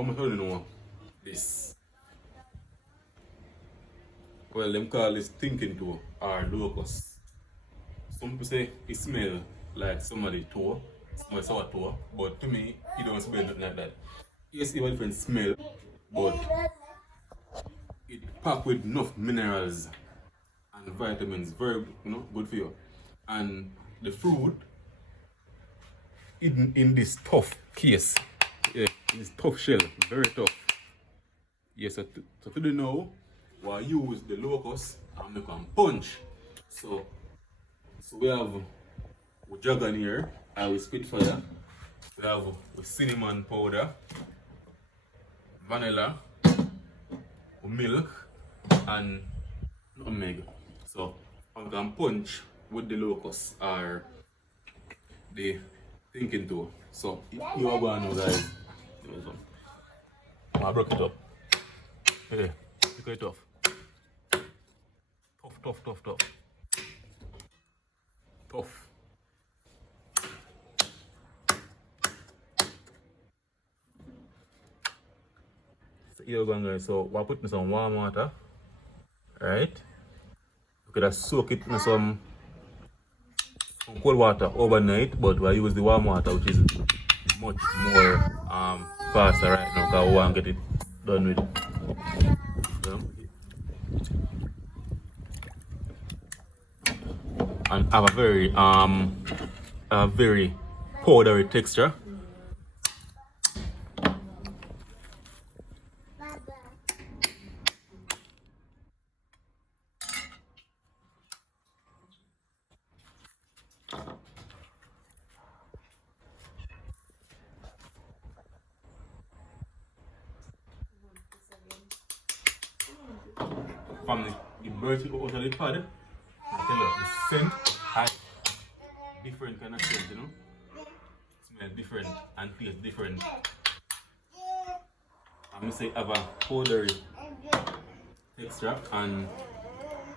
how much you know this? Well, them call this thinking toe or locus. Some people say it smell like somebody toe, somebody sour toe, but to me, it don't smell nothing like that. Yes, it has a different smell, but it packed with enough minerals and vitamins, very good for you. And the fruit hidden in this tough case, yeah, this tough shell, very tough. Yes, so today now, we'll use the locus and make them punch. So we have Jevaughn here, and with Spitfire. We have with cinnamon powder, vanilla, milk, and nutmeg. So I'm gonna punch with the locus or the thinking toe. So you are going now, guys. I broke it up. Okay, pick it off. Tough. Tough. So here we go, guys. So we're putting some warm water, right? We could have soak it in some cold water overnight, but we'll use the warm water, which is much more faster right now because we want to get it done with. And have a very powdery texture. From the bird out of the pod, I tell you, the scent has different kind of scent, smell different and taste different. I'm gonna say have a powdery texture and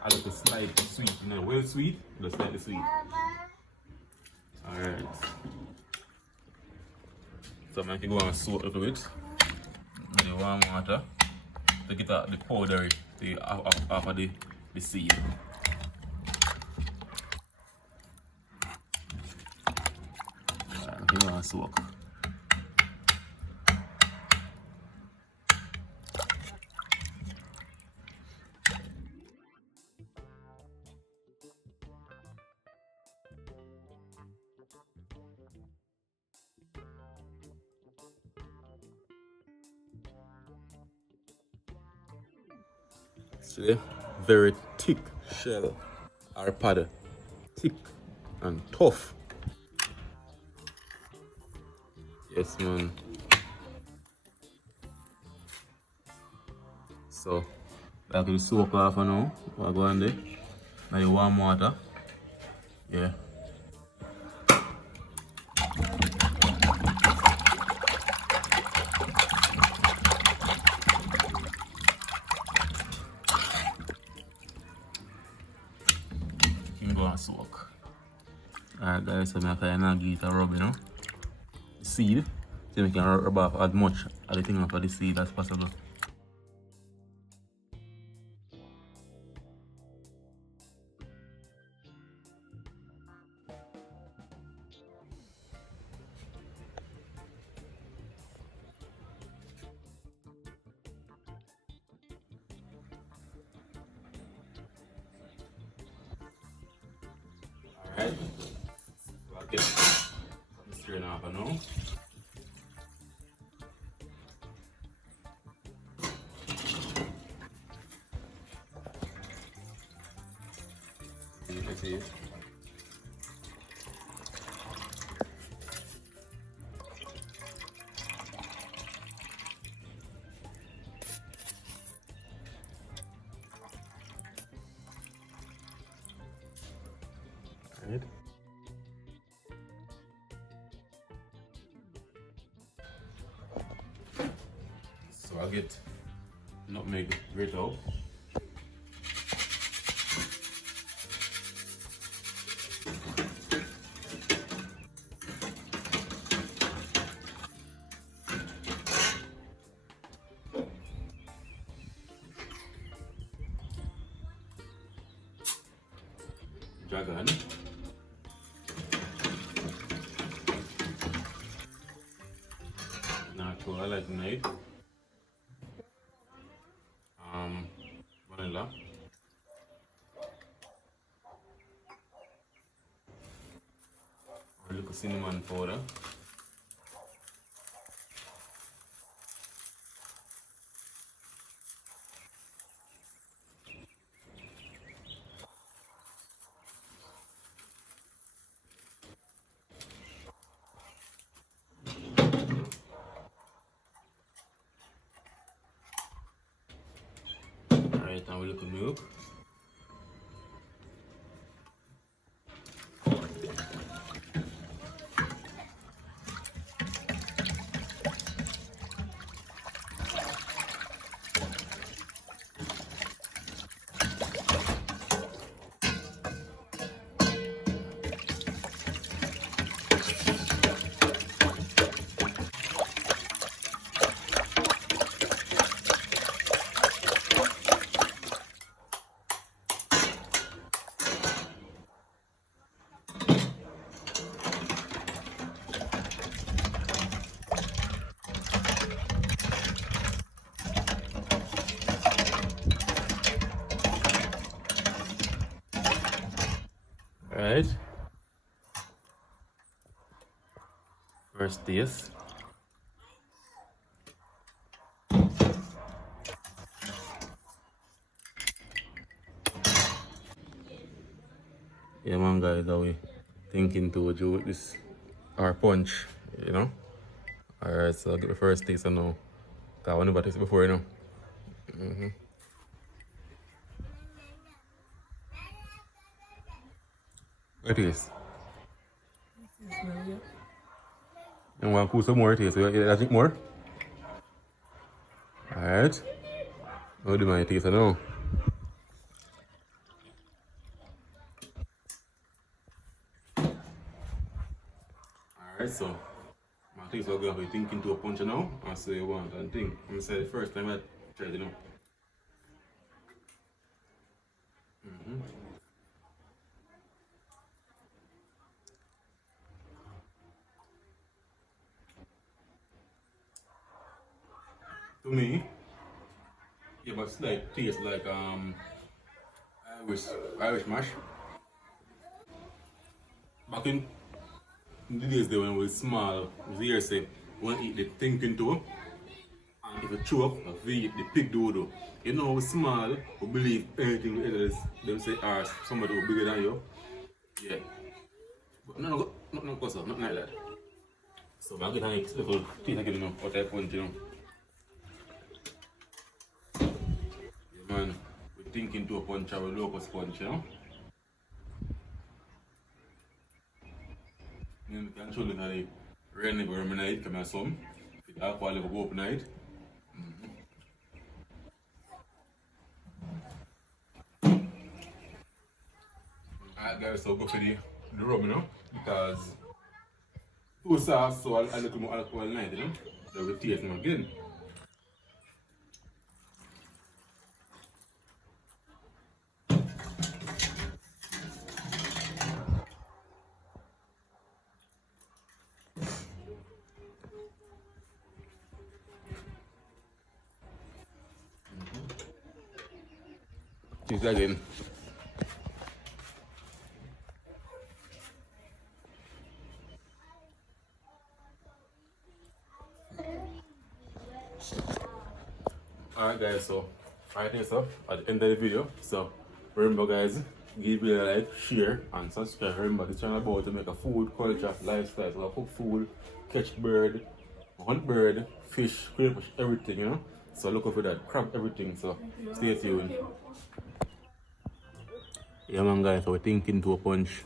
a little slight sweet, well sweet, but slightly sweet. Alright. So I'm gonna go and soak a little bit with the warm water to get out the powdery off of the seed. Alright, I'm soak. See, very thick shell or pad, thick and tough. Yes, man. So, I can soak off now. I'll go on there. Now the warm water. Yeah. Soak. Alright guys, so I'm going to give it a rub, the seed, so we can rub off as much of the thing off of the seed as possible. Alright, so I'll get the strain off now. You can see it. Right. So I'll get nutmeg right out. Jevaughn. Natural like night. Vanilla. A little cinnamon powder. Alright, and a little milk. Alright. First taste. Yeah man guys, how we thinking to do with this our punch, you know? Alright, so I'll get the first taste now. Cause I never tasted it before, you know. What it is? You want to put some more taste? So you drink more? Alright. How do my taste now? Alright, so my taste will go have you thinking to a punch now. And so you want and think. I'm say the first time I tried it, you know. To me, yeah, but it's like taste like Irish mash. Back in the days there when we was small, we hear say when eat the thinking too, and if you chew up, we eat the pig dodo. You know, we small, we believe anything else. Them say somebody who bigger than you. Yeah. But nothing goes up, nothing like that. So I get a little taste again, you know, what I punch, you know. Man, we're thinking to a punch our Locus punch, you know. You can show you that the rain never night come some. If the alcohol level go up night. Alright guys, so go for the rum, you know, because too soft, so a little more alcohol night, you know. So we taste them again. Taste again. Alright guys, so I think so at the end of the video. So remember guys, give it a like, share and subscribe. Remember this channel about to make a food, culture, lifestyle. So I cook food, catch bird, hunt bird, fish, crayfish, everything, you know. So look out for that, crab everything, so stay tuned. Yeah man guys, so we're thinking to a punch.